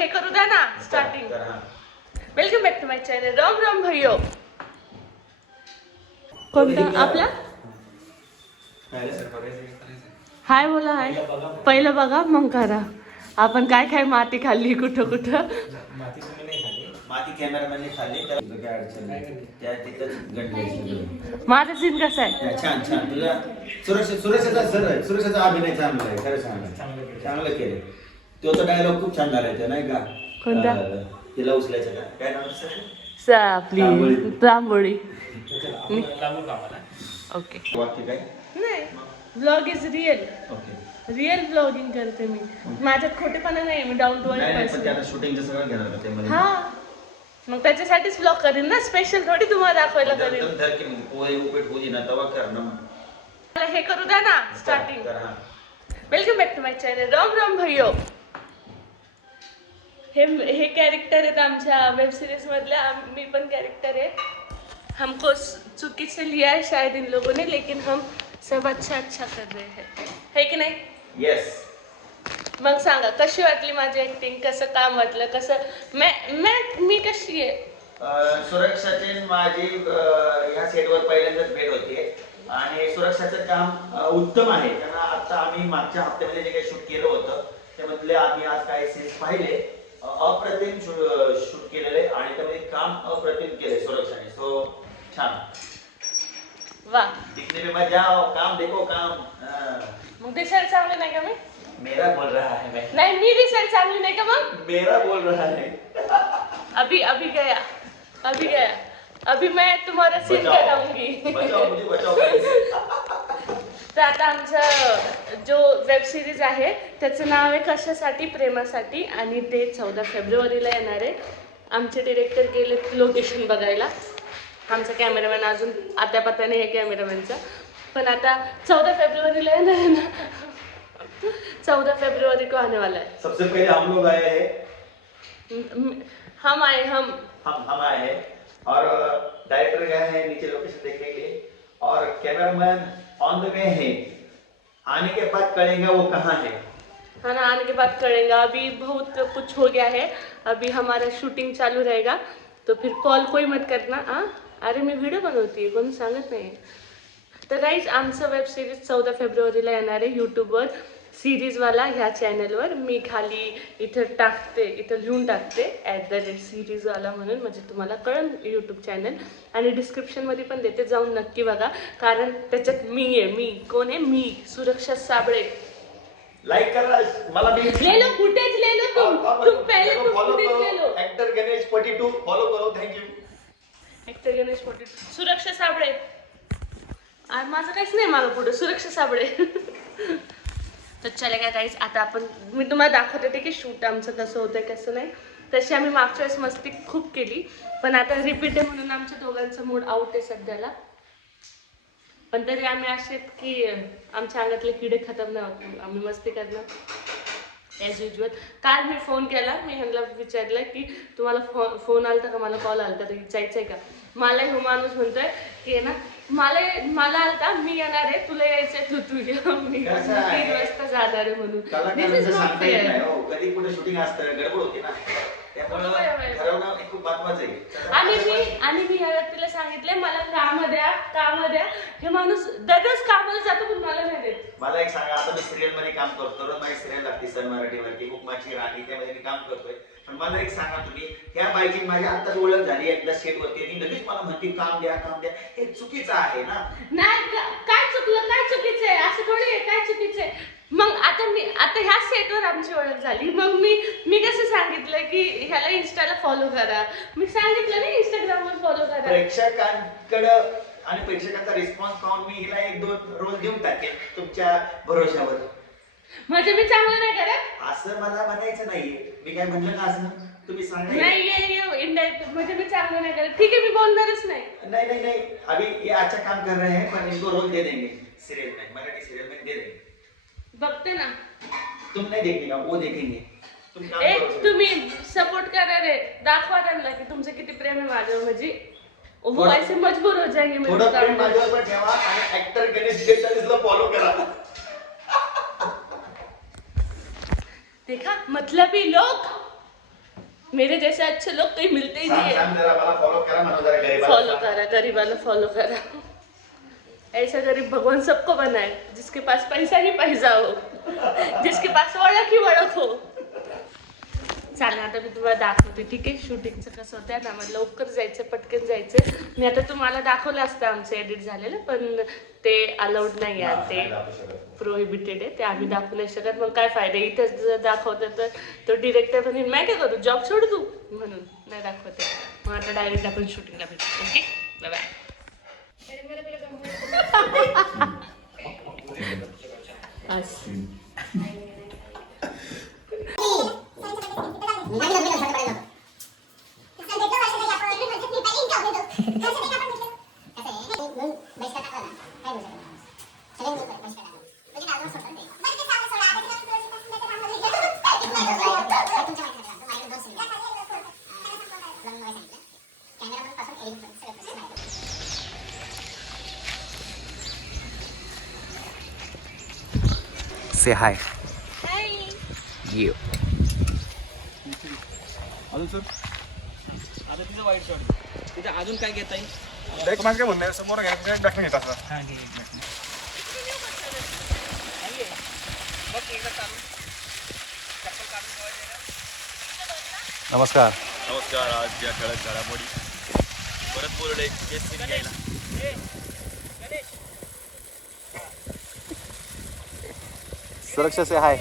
हे करू द्या ना starting. Welcome back to my channel. Ram Ram भैयो. कोणता आपला हाय बोला. हाय पहिलं बघा मग करा. आपण काय काय माती खाल्ली कुठं कुठं. माती कॅमेरामॅनने खाल्ली तर काय अडचण नाही. त्या तिथंच गणले. माझा सीन कसा आहे? छान छान. तुझा सुरक्षाचा अभिनय चांगला आहे. खरं चांगलं केलं. तो तर डायलॉग खूप छान झालाय. नाही का कोणता? तिला उचलायचं का काय नाव आपली रांगोळी. ओके. वाक्य काय नाही, blog is real. Okay. Real blogging करते मी. माझ्यात खोटेपणा नाही. मी डाऊन टू नाही पण अर्थ. त्याला शूटिंगचं सगळं घेणार का त्यामध्ये? हा मग त्याच्यासाठीच ब्लॉग करीन ना. स्पेशल थोडी तुम्हाला दाखवायला करीन. धरकी म्हणजे पोहे उपीट होती ना तवा कर ना. मला हे करू द्या ना starting. Welcome back to my channel. Ram Ram भैयो. हे कॅरेक्टर आहेत आमच्या वेब सिरीज मधल्या. मी पण कॅरेक्टर आहे. हमको चुकी से लिया है शायद इन लोगों ने, लेकिन हम सब अच्छा कर रहे हैं. है की नाही? येस. मग सांगा कशी वाटली माझी ऍक्टिंग. कसं काम वाटलं. कसं मी कशी आहे. सुरक्षाची माझी ह्या सेटवर पहिल्यांदाच भेट होते आणि सुरक्षाचं काम उत्तम आहे. त्यांना आता आम्ही मागच्या हप्त्यामध्ये जे काही शूट केलं होतं त्यामधले आम्ही आज काही सीन्स पाहिले. अप्रतिम शूट केलेले आणि त्यामध्ये काम अप्रतिम केले सुरक्षाने. सो छान. वा. दिखने में मजा आओ, काम देखो काम. मग दिसायला चांगली नाही का मी? मेरा बोल रहा है मैं. नाही मी दिसायला चांगली नाही का मग? मेरा बोल रहा है. अभी गया. अभी मैं तुम्हारा सीन कराऊंगी. बचाओ मुझे बचाओ please. तर आता आमचं जो वेब सिरीज आहे त्याचं नाव आहे कशासाठी प्रेमासाठी आणि ते 14 फेब्रुवारीला येणार आहे. आमचे डिरेक्टर गेले लोकेशन बघायला. आमचा कॅमेरामॅन अजून आत्यापत्याने आहे कॅमेरामॅनचा. पण आता 14 फेब्रुवारीला येणार आहे ना. 14 फरवरी को आने वाला है. सबसे पहले हम लोग आए हैं. हम आए हैं और डायरेक्टर गए हैं नीचे लोकेशन देखने के लिए और कैमरामैन ऑन द वे है. आने के बाद करेंगे वो कहाँ है. हाँ ना, आने के बाद करेंगे. अभी बहुत कुछ हो गया है. अभी हमारा शूटिंग चालू रहेगा तो फिर कॉल कोई मत करना. अरे मी व्हिडिओ बनवते कोण सांगत नाही. तर गाईज आमचं वेब सिरीज 14 फेब्रुवारीला येणार आहे यूट्यूबवर. सिरीजवाला ह्या चॅनलवर. मी खाली इथं लिहून टाकते @सिरीजवाला म्हणून, म्हणजे तुम्हाला कळेल यूट्यूब चॅनल. आणि डिस्क्रिप्शनमध्ये पण देते, जाऊन नक्की बघा. कारण त्याच्यात मी कोण आहे? मी सुरक्षा साबळे. लाइक करा मला भी ले लो फुटेज ले लो. तुम पहले तो फुटेज ले लो. एक्टर गणेश 42 फॉलो करो. थँक्यू. एक्टर गणेश 42 सुरक्षा साबळे. माझं काहीच नाही मागं पुढे. सुरक्षा साबळे. तर चला गाईज आता मी तुम्हाला दाखवते ते की शूट आमचं कसं होतंय कसं नाही. तशी आम्ही मागच्या वेळेस मस्ती खूप केली पण आता रिपीट आहे म्हणून आमच्या दोघांचा मूड आउट आहे सध्याला. पण तरी आम्ही असे की आमच्या अंगातले किडे खतम नाही होत. आम्ही मस्ती करणार ॲज युजल. काल मी फोन केला. मी ह्यांना विचारलं की तुम्हाला फोन आलता का, मला कॉल आलता तर जायचंय का. मला हो माणूस म्हणतोय की ना मला आलता मी येणार आहे, तुला यायचंय तू ये. मी 3 वाजता जाणार आहे म्हणून. कधी कुठे शूटिंग असतं गडबड होती ना त्यामुळे ठरवणं खूप महत्त्वाचं आहे. आणि मी ह्या व्यक्तीला सांगितलंय मला काम द्या. हे माणूस दररोज कामाला जातो पण मला नाही देत. मला एक सांगा, आता मी सिरियल मध्ये काम करतो. रोज माझी सिरियल लागते सन मराठीवरती हुकमाची राणी, त्यामध्ये मी काम करतोय. पण मला एक सांगा तुम्ही, ह्या बाईची माझी आत्ताच ओळख झाली एकदा सेट वरती आणि लगेच मला म्हणते काम द्या. हे चुकीचं आहे ना. नाही काय चुकीचं आहे असं थोडी आहे. काय चुकीचं आहे. मग आता ह्या सेटवर आमची ओळख झाली. मग मी कसं सांगितलं की ह्याला इंस्टाला फॉलो करा. मी सांगितलं नाही इंस्टाग्रामवर फॉलो करा. प्रेक्षकांकडं आणि प्रेक्षकांचा रिस्पॉन्स पाहून मी हिला 1-2 रोल देऊन टाकेन तुमच्या भरोशावर. म्हणजे मी चांगलं नाही करत असं मला म्हणायचं नाहीये. मी काय म्हणलं का असं तुम्ही सांगा. नाही इनडायरेक्ट म्हणजे मी चांगलं नाही करत. ठीक है मी बोलणारच नाही. नहीं अभी ये अच्छा काम कर रहे हैं पर इनको रोल दे देंगे सीरियल में, मराठी सीरियल में दे देंगे. बघते ना. तुम नहीं देखने वो देखेंगे. तुम्ही सपोर्ट करा रे. दाखवा त्यांना की तुमचं किती प्रेम आहे माझ्यावर. म्हणजे वो ऐसे मजबूर हो जाएंगे. थोडं प्रेम माझ्यावर पण ठेवा आणि ऍक्टर गणेश 43ला फॉलो करा. देखा मतलबी लोग. मेरे जैसे अच्छे लोग कहीं मिलते ही नहीं है। सांग जरा मला फॉलो करा म्हणून जरा गरीबाला फॉलो करा, गरीबाला फॉलो करा। ऐसा गरीब भगवान सबको बनाए, जिसके पास पैसा ही पैसा हो, जिसके पास ओळख ही ओळख हो। चालेल, आता मी तुम्हाला दाखवते, ठीक आहे? शूटिंगचं कसं होतं ना, मला लवकर जायचं, पटकन जायचं। मी आता तुम्हाला दाखवलं असतं आमचं एडिट झालेलं, पण ते अलाउड नाही आहे, ते प्रोहिबिटेड आहे, ते आम्ही दाखवू नाही शकत। मग काय फायदा, इथंच जर दाखवतं तर तो डिरेक्टर म्हणून मी काय करू, जॉब सोड तू, म्हणून नाही दाखवते। मग आता डायरेक्ट आपण शूटिंगला भेटू, okay? Bye bye. Say hi. Hi. You. अजून सर आता तिचं वाईट शॉट तिथे अजून काय घेता येईल डायरेक्ट माझं काय म्हणणं आहे समोर घ्यायचं बॅटमॅन घेत असं हां घे नमस्कार. नमस्कार. आज या ठळक घडामोडी परत बोलले केस घ्यायला सुरक्षा से हाय.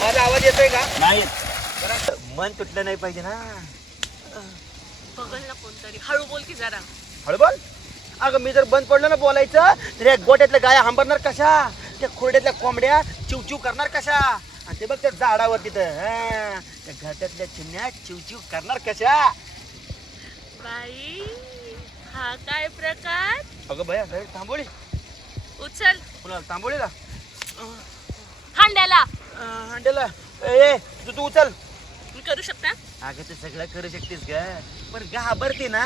माझा आवाज येतोय का नाही मन तुटलं नाही पाहिजे ना. बघल ना कोणतरी, हळू बोल की जरा. हळू बोल. अगं मी जर बंद पडलं ना बोलायचं तर या गोट्यातल्या गाया हंबरणार कशा, त्या खोड्यातल्या कोंबड्या चिवचिव करणार कशा, आणि ते बघ त्या झाडावर तिथं त्या घाटातल्या चिमण्या चिवचिव करणार कशा. बाई, हा काय प्रकार? अगं भया डायरेक्ट थांबवली. उचल कुणाला थांबवली ना हांड्याला. हंडेला ए तू उचल. मी करू शकता? अगं ते सगळं करू शकतेस ग, पण घाबरते ना.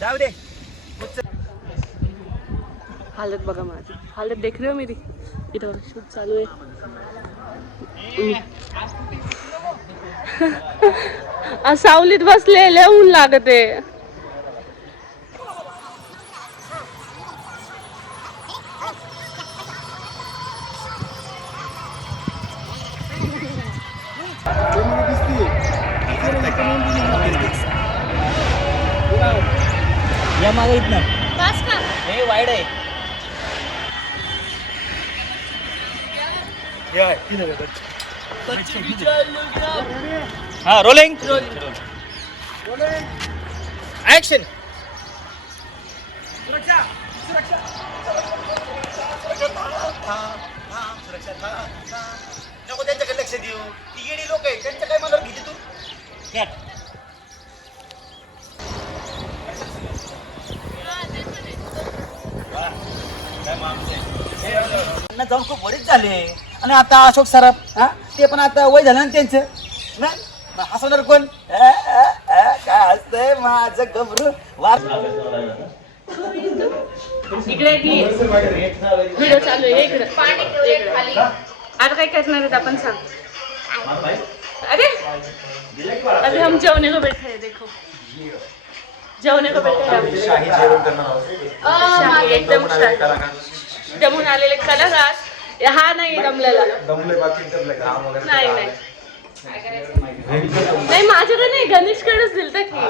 जाऊ दे. हालत बघा माझी, हालत देख रहे हो मेरी. इधर शूट चालू आहे. सावलीत बसलेले, ऊन लागते. या मागे इथनं बस का? हे वाईड आहे. हा रोलिंग ऍक्शन. नको त्यांच्याकडे लक्ष देऊ, ती येडी लोक आहे, त्यांच्या काय मला घेते तू. जाऊन खूप वरीच झाले, आणि आता अशोक सराफ हा ते पण आता वय झालं ना त्यांचं ना. हसवणार कोण? काय हसतंय माझं गबरू वार. इकडे व्हिडिओ चालू आहे इकडे. आता काय करणार आहेत आपण, सांग. अरे अभी हम जौने को बैठे हैं, देखो जौने को बैठे हैं. शाही जेवण करणार आहोत. शाही, एकदम शाही. जमून आलेले कलाकार. हा नाही दमलेला. दमले बाकी दमले काम वगैरे नाही नाही नाही, माझ्याकडे नाही, गणेशकडेच दिलता की.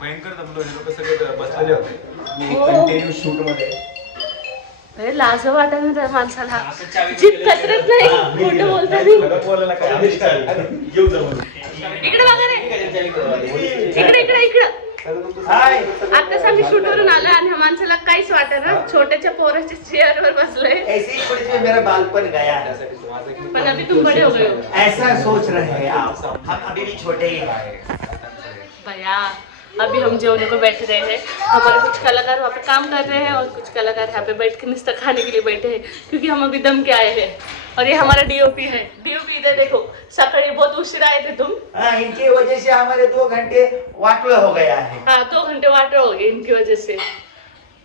भयंकर दमलो, हे लोक सगळे बसलेले होते कंटिन्यू शूट मध्ये. अरे लाज वाटत ना त्या माणसाला, जीभ कतरत नाही खोटं बोलताना. बोलायला काय येऊ जमून इकडे बघा रे, इकडे इकडे इकडे. आताच आम्ही शूट वरून आलो आणि ह्या माणसाला काहीच वाटत ना, छोट्याच्या पोराच्या चेअरवर बसलोय. ऐसे ही थोड़ी देर मेरा बालपन गया, पण अभी तुम बड़े हो गए हो. ऐसा सोच रहे हैं आप, हम अभी भी छोटे ही हैं. भैया अभी हम जौने को बैठ रहे हैं, हमारे कुछ कलाकार वहाँ पे काम कर रहे हैं और कुछ कलाकार यहाँ पे बैठ के निस्तर खाने के लिए बैठे हैं, क्योंकि हम अभी दम के आए हैं. और ये हमारा डीओपी है. डीओपी इधर देखो, सकाळी बहुत उशिरा आए थे तुम. हाँ, इनकी वजह से हमारे 2 घंटे वाटला हो गया है. हाँ 2 घंटे वाट रहे होगे इनकी वजह से.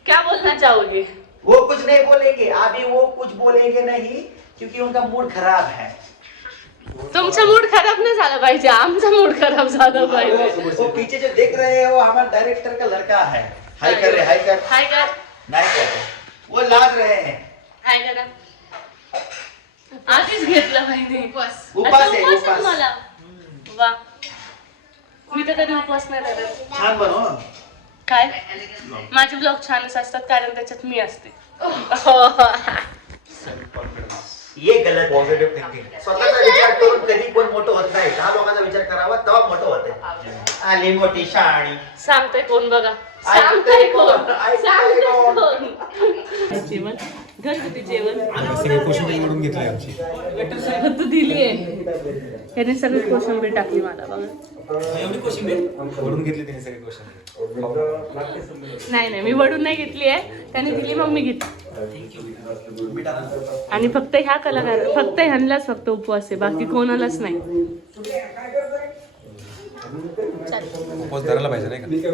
क्या बोलना चाहोगे? वो कुछ नहीं बोलेंगे, अभी वो कुछ बोलेंगे नहीं, क्योंकि उनका मूड खराब है. तुम झाला पाहिजे, आमचा मूड खराब झाला पाहिजे. वो पीछे जो देख रहे हैं वो हमारा डायरेक्टर का लड़का है. हाय कर रे, हाय कर. हाय कर, नाही कर. वो लाज रहे हैं. हाय करा. आधीच घेतलं पाहिजे उपास अच्छा, आहे, उपवास उपास. मला. वा, मी तर कधी उपवास नाही करत. छान बनव. काय माझे ब्लॉग छानच असतात कारण त्याच्यात मी असते. ये गलत पॉझिटिव्ह थिंकिंग. स्वतःचा विचार करून कधी कोण मोठं होत नाही. 10 लोकांचा विचार करावा तेव्हा मोठं होते. आली मोठी शाणी. सांगताय कोण बघा, ऐकतंय सांगताय कोण? कोण, ऐकतंय कोण? सांगताय कोण. जेवण घरगुती जेवण सगळे कोशिंबीर निवडून घेतली आमची. तू दिली आहे त्याने सगळी कोशिंबीर टाकली मला बघा. एवढी कोशिंबीर निवडून घेतली त्याने सगळी कोशिंबीर. नाही नाही, मी वडून नाही घेतली आहे, त्याने दिली मग मी घेतली. आणि फक्त ह्या कलाकार, फक्त ह्यांनाच फक्त उपवास आहे, बाकी कोणालाच नाही. उपवास धरायला पाहिजे नाही का?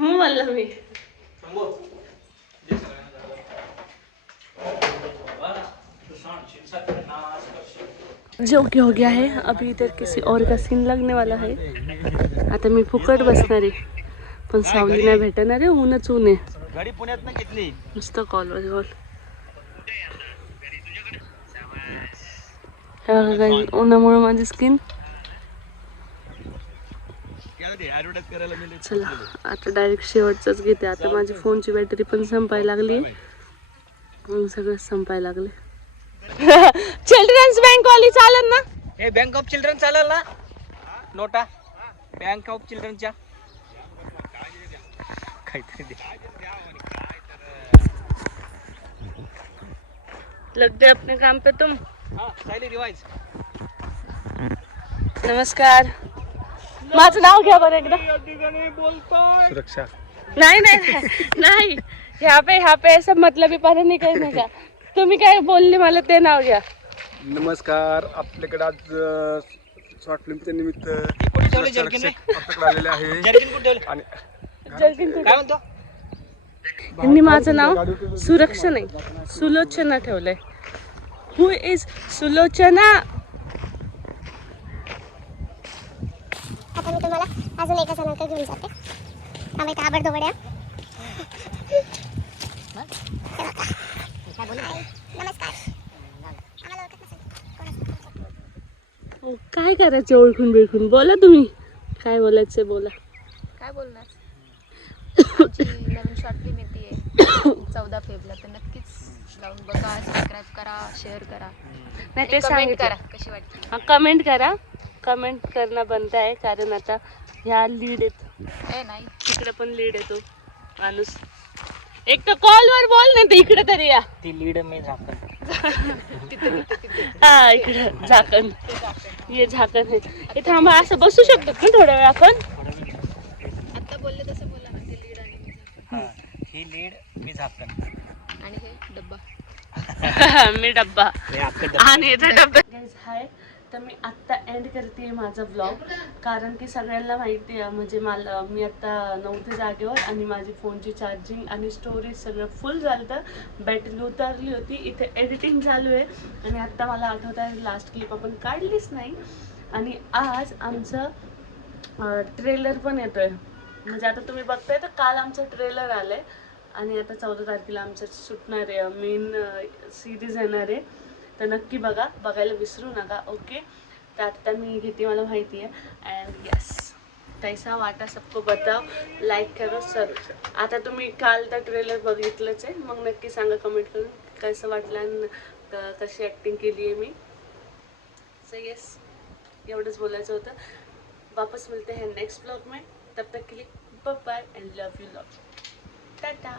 म्हणलं मी. जो कि हो गया है, अभी इधर किसी और का सीन लगने वाला है. आता मी फुकट बसणार आहे, पण सावली नाही भेटणार आहे, ऊनच ऊन आहे. गाडी पुण्यात ना घेतली. नुसतं कॉल कॉल. काही उन्हामुळे माझी स्किन. चला आता डायरेक्ट शेवटचंच घेते. आता माझी फोनची बॅटरी पण संपायला लागली, सगळं संपायला लागले. चिल्ड्रन्स बँक वाली चालेल ना? हे बँक ऑफ चिल्ड्रन चालेल ना? नोटा बँक ऑफ चिल्ड्रनच्या काहीतरी लग गए अपने काम पे तुम. रिवाइज. नमस्कार, माझं नाव घ्या बरं एकदा. सुरक्षा. नाही नाही नाही, ह्या पे असं मतलबी पाहिजे नाही, काही नाही का. तुम्ही काय बोलले मला ते नाव घ्या. नमस्कार, आपल्याकडे आज शॉर्ट फिल्मच्या निमित्त आपल्याकडे आलेले आहे. आणि काय म्हणतो? यांनी माझं नाव सुरक्षा नाही, सुलोचना ठेवलंय. हु इज सुलोचना? आता मी तुम्हाला अजून एका जणांकडे घेऊन जाते. आम्ही ताबडतोबड्या नमस्कार. आम्हाला ओळखत नसेल. काय करायचं ओळखून बिळखून? बोला तुम्ही, काय बोलायचंय बोला. काय बोलणार. आमची नवीन शॉर्ट फिल्म येते 14 फेब्रुवारीला, तर नक्कीच जाऊन बघा, सबस्क्राईब करा, शेअर करा, नाही ते कमेंट सांगितलं. करा कशी वाटते. हा, कमेंट करा. कमेंट करणं बनत आहे कारण आता ह्या लीड आहेत, ए नाही तिकडे पण लीड येतो माणूस. एक तर कॉलवर बोल, नाही तर इकडे तरी या. ती लीड मी झाकण. हा इकडं झाकण, हे झाकण आहे. हे थांबा, असं बसू शकतो ना थोड्या वेळ आपण. आता बोलले तसं बोला ना, ते लीड आणि मी झाकण. ही लीड मी झाकण आणि हे डब्बा. मी डब्बा आणि इथं डब्बा. हाय, तर मी आत्ता एंड करते माझा व्लॉग, कारण की सगळ्यांना माहिती आहे, म्हणजे मी आत्ता नव्हते जागेवर आणि माझी फोनची चार्जिंग आणि स्टोरेज सगळं फुल झालं, तर बॅटरी उतरली होती. इथे एडिटिंग चालू आहे आणि आत्ता मला आठवत आहे लास्ट क्लिप आपण काढलीच नाही. आणि आज आमचं ट्रेलर पण येतोय, म्हणजे आता तुम्ही बघताय तर काल आमचं ट्रेलर आलं आहे आणि आता 14 तारखेला आमचं सुटणार आहे, मेन सिरीज येणार आहे. तर नक्की बघायला विसरू नका. ओके, तर आता मी घेते, मला माहिती आहे. अँड यस, कैसा वाटा सबको बताओ, लाईक करो सर. आता तुम्ही काल तर ट्रेलर बघितलंच आहे, मग नक्की सांगा कमेंट करून कसं वाटलं आणि कशी ॲक्टिंग केली आहे मी. सो येस, एवढंच बोलायचं होतं. वापस मिलते हैं नेक्स्ट ब्लॉग में, तब तक के लिए bye bye and love you lot. Tata.